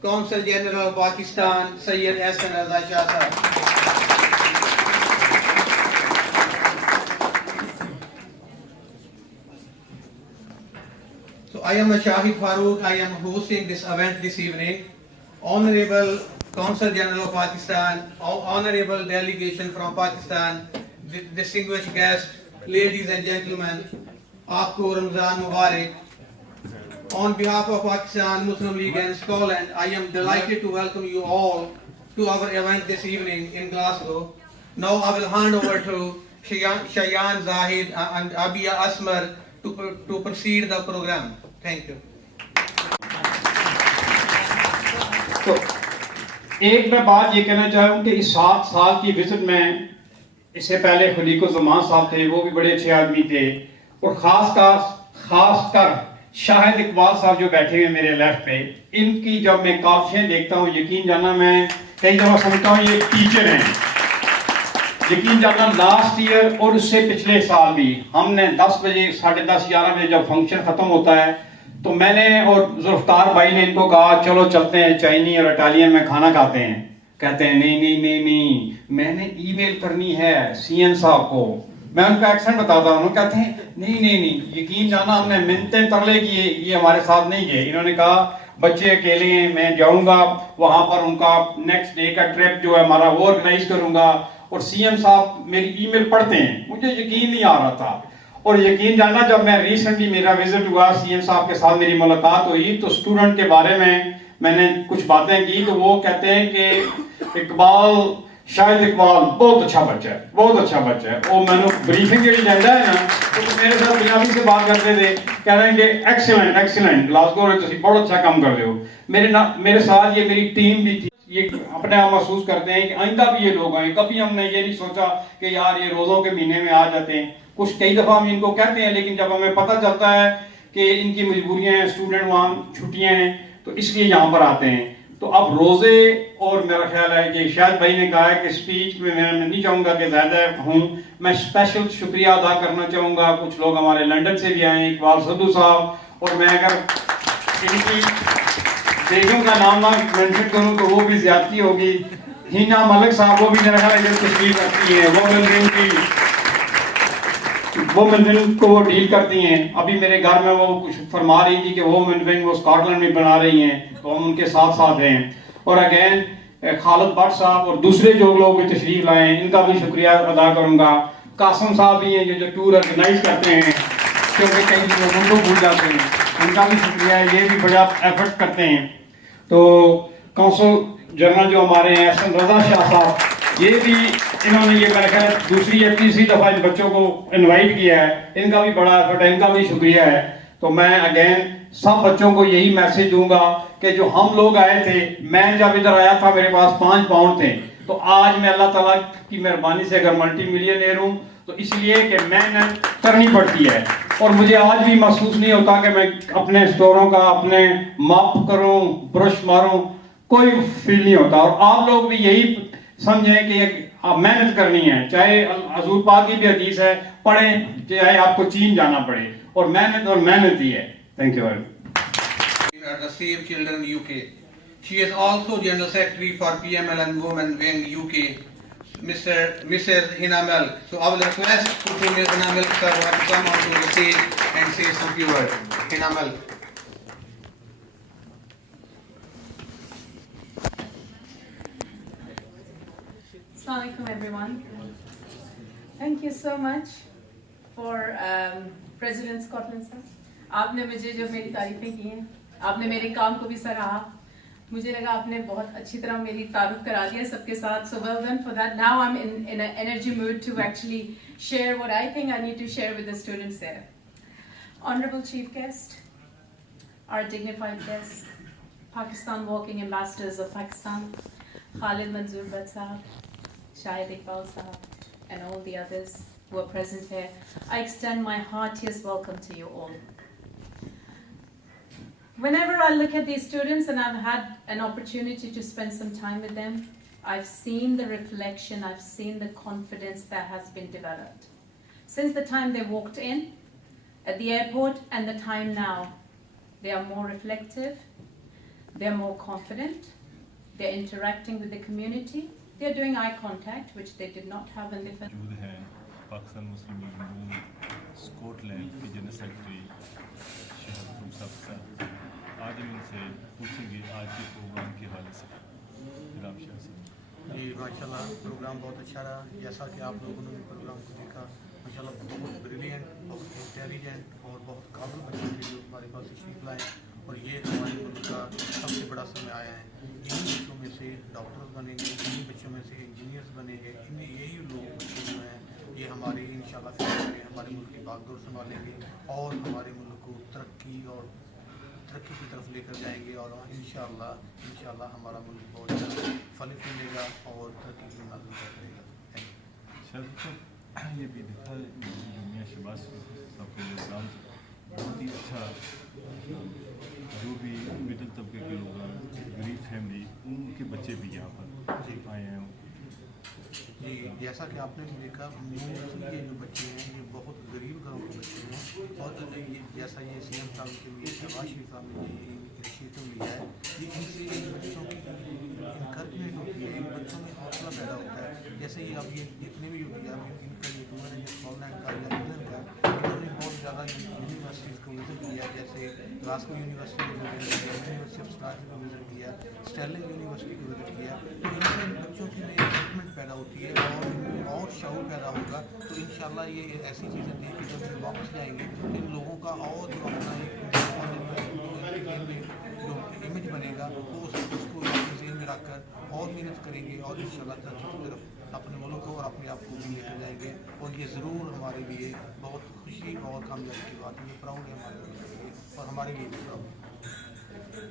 Consul General of Pakistan, Sayyid Ahsan Raza Shah Sahab. So I am Shahid Farooq. I am hosting this event this evening. Honorable Consul General of Pakistan, honorable delegation from Pakistan, distinguished guests, ladies and gentlemen, Aapko Ramzan Mubarak. On behalf of Pakistan Muslim League and Scotland, I am delighted to welcome you all to our event this evening in Glasgow. Now I will hand over to Shayan Zahid and Abia Asmar to proceed the program. Thank you. تو ایک میں بات یہ کہنا چاہوں کہ اس 7 سال کی وزٹ میں اس سے پہلے خلیق الزمان صاحب تھے، وہ بھی بڑے اچھے آدمی تھے، اور خاص کر شاہد اقبال صاحب جو بیٹھے ہوئے میرے لیفٹ پہ، ان کی جب میں کافیاں دیکھتا ہوں یقین جانا میں کئی دفعہ سمجھتا ہوں یہ ٹیچر ہیں. یقین جانا لاسٹ ایئر اور اس سے پچھلے سال بھی ہم نے 10 بجے 10:30 11 بجے جب فنکشن ختم ہوتا ہے تو میں نے اور ذوالفقار بھائی نے ان کو کہا چلو چلتے ہیں چائنی اور اٹالین میں کھانا کھاتے ہیں. کہتے ہیں نہیں میں نے ای میل کرنی ہے سی این صاحب کو. میں ان کا ایکسنٹ بتاتا ہوں، کہتے ہیں نہیں یقین جانا ہم نے منتیں ترلے کیے، یہ ہمارے ساتھ نہیں گئے. انہوں نے کہا بچے اکیلے ہیں، میں جاؤں گا وہاں پر ان کا نیکسٹ ڈے کا ٹرپ جو ہے ہمارا وہ آرگنائز کروں گا. اور سی ایم صاحب میری ای میل پڑھتے ہیں، مجھے یقین نہیں آ رہا تھا. اور یقین جاننا جب میں ریسنٹلی میرا وزٹ ہوا سی ایم صاحب کے ساتھ میری ملاقات ہوئی تو اسٹوڈنٹ کے بارے میں نے کچھ باتیں کی تو وہ کہتے ہیں کہ شاہد اقبال بہت اچھا بچہ ہے. وہ میں نے بریفنگ جڑی لینا ہے نا تو میرے ساتھ پنجابی سے بات کرتے تھے، کہہ رہے ہیں کہ ایکسیلنٹ گلاسگو میں تسی بہت اچھا کام کر رہے ہو. میرے ساتھ یہ میری ٹیم بھی تھی. یہ اپنے آپ محسوس کرتے ہیں کہ آئندہ بھی یہ لوگ آئیں. کبھی ہم نے یہ نہیں سوچا کہ یار یہ روزوں کے مہینے میں آ جاتے ہیں. کئی دفعہ ہم ان کو کہتے ہیں لیکن جب ہمیں پتہ چلتا ہے کہ ان کی مجبوریاں ہیں، اسٹوڈنٹ وہاں چھٹیاں ہیں، تو اس لیے یہاں پر آتے ہیں. تو اب روزے اور میرا خیال ہے کہ شاید بھائی نے کہا ہے کہ اسپیچ میں نہیں چاہوں گا کہ زیادہ ہوں. میں اسپیشل شکریہ ادا کرنا چاہوں گا. کچھ لوگ ہمارے لنڈن سے بھی آئے ہیں، اقبال صدو صاحب، اور میں اگر ان کی بیگم کا نام نہ مینشن کروں تو وہ بھی زیادتی ہوگی. ہینا ملک صاحب وہ بھی میرا خیال ہے تشریف رکھتی ہیں، وومن ونگ کو وہ ڈیل کرتی ہیں. ابھی میرے گھر میں وہ کچھ فرما رہی تھی کہ وومن ونگ وہ اسکاٹلینڈ میں بنا رہی ہیں، تو ہم ان کے ساتھ ہیں. اور اگین خالد بٹ صاحب اور دوسرے جو لوگ بھی تشریف لائے ہیں ان کا بھی شکریہ ادا کروں گا. قاسم صاحب بھی ہیں جو ٹور آرگنائز کرتے ہیں، کیونکہ کئی لوگ ان کو بھول جاتے ہیں، ان کا بھی شکریہ. یہ بھی بڑا ایفرٹ کرتے ہیں. تو کونسل جنرل جو ہمارے ہیں احسن رضا شاہ صاحب، یہ بھی انہوں نے یہ میرا خیال دوسری یا تیسری دفعہ ان بچوں کو انوائٹ کیا ہے. ان کا بھی بڑا ایفرٹ ہے، ان کا بھی شکریہ ہے. تو میں اگین سب بچوں کو یہی میسج دوں گا کہ جو ہم لوگ آئے تھے، میں جب ادھر آیا تھا میرے پاس 5 پاؤنڈ تھے، تو آج میں اللہ تعالیٰ کی مہربانی سے اگر ملٹی ملینئر ہوں تو اس لیے کہ محنت کرنی پڑتی ہے. اور مجھے آج بھی محسوس نہیں ہوتا کہ میں اپنے اسٹوروں کا اپنے ماپ کروں، برش ماروں، کوئی فیل نہیں ہوتا. اور آپ لوگ بھی یہی سمجھیں کہ محنت کرنی ہے. چاہے حضور پاک کی بھی حدیث ہے، پڑھیں چاہے آپ کو چین جانا پڑے، اور محنت ہی ہے. Thank you very much. At the Save Children UK. She is also General Secretary for PML and Women Wing UK, Mrs. Hina Melk. So I will request Female Hina Melk sir to come onto the stage and say some few words. Hina Melk. Assalamu alaikum everyone. Thank you so much for President Scotland sir. آپ نے مجھے جو میری تعریفیں کی ہیں، آپ نے میرے کام کو بھی سراہا. مجھے لگا آپ نے بہت اچھی طرح میری تعارف کرا دیا سب کے ساتھ. So well done for that. Now I'm in an energy mood to actually share what I think I need to share with the students there. Honorable Chief Guest, our dignified guests, Pakistan Walking Ambassadors of Pakistan, Khalid Manzoor Bhatt Sahab, Shahid Iqbal Sahab, and all the others who are present here, I extend my heartiest welcome to you all. Whenever I look at these students, and I've had an opportunity to spend some time with them, I've seen the reflection, I've seen the confidence that has been developed. Since the time they walked in at the airport and the time now, they are more reflective, they're more confident, they're interacting with the community, they're doing eye contact, which they did not have in the first. موجود ہیں پاکستان مسلم league نون Scott land کے general secretary شہاب صاحب، آج ہم ان سے پوچھیں گے آج کے پروگرام کے حوالے سے. جناب شاہ صاحب. جی ماشاء اللہ پروگرام بہت اچھا رہا. جیسا کہ آپ لوگوں نے بھی پروگرام کو دیکھا، ماشاء اللہ بہت بریلینٹ، بہت انٹیلیجنٹ اور بہت قابل بچے تھے جو ہمارے پاس تشریف لائے، اور یہ ہمارے ملک کا سب سے بڑا سرمایہ آیا ہے. انہیں بچوں میں سے ڈاکٹرز بنیں گے، انہیں بچوں میں سے انجینئرز بنیں گے، یہی لوگ بچے جو ہیں یہ ہمارے انشاءاللہ فیوچر میں ہمارے ملک کی باغ ڈور سنبھالیں گے اور ہمارے ملک کو ترقی کی طرف لے کر جائیں گے، اور انشاءاللہ ہمارا ملک بہت زیادہ پھل پھولے گا اور ترقی کی منزل طے کرے گا. شاہ صاحب، یہ بھی دیکھا جو میاں شہباز صاحب کے نظام بہت ہی اچھا، جو بھی مڈل طبقے کے لوگ ہیں، غریب فیملی، ان کے بچے بھی یہاں پر آئے ہیں. جی جیسا کہ آپ نے دیکھا موسٹلی یہ جو بچے ہیں یہ بہت غریب گھروں کے بچے ہیں، اور جیسا یہ سی ایم صاحب کے لیے شہباز شریف صاحب نے یہ انیشیٹو لیا ہے، یہ ان سے ان بچوں کی انکریجمنٹ ہوتی ہے، ان بچوں میں حوصلہ پیدا ہوتا ہے. جیسے یہ اب یہ جتنے بھی ہوتی ہے اب ان کا یہ ٹور ہے اسکاٹ لینڈ کا یا انگلینڈ کا، انہوں نے بہت زیادہ یونیورسٹیز کو وزٹ کیا، جیسے گلاسگو یونیورسٹی کو وزٹ کیا، یونیورسٹی آف اسکاٹلینڈ کو وزٹ کیا، اسٹرلنگ یونیورسٹی کو وزٹ کیا. تو ان سے بچوں کے لیے انکریجمنٹ پیدا ہوتی ہے اور ان میں اور شعور پیدا ہوگا. تو انشاءاللہ یہ ایسی چیزیں دیکھ کے جب یہ واپس جائیں گے ان لوگوں کا اور جو اپنا جو امیج بنے گا وہ اس کو ذہن میں رکھ کر اور محنت کریں گے اور انشاءاللہ ترقی کی طرف اپنے ملک کو اور اپنے آپ کو بھی لے کر جائیں گے. اور یہ ضرور ہمارے لیے بہت خوشی اور کامیابی کی بات ہے. یہ پراؤڈ ہے ہمارے ملک کے لیے اور ہمارے لیے بھی پراؤڈ ہے.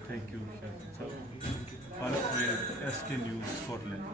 تھینک یو شاہ صاحب. فارق ایس کے نیوز اسکاٹ لینڈ.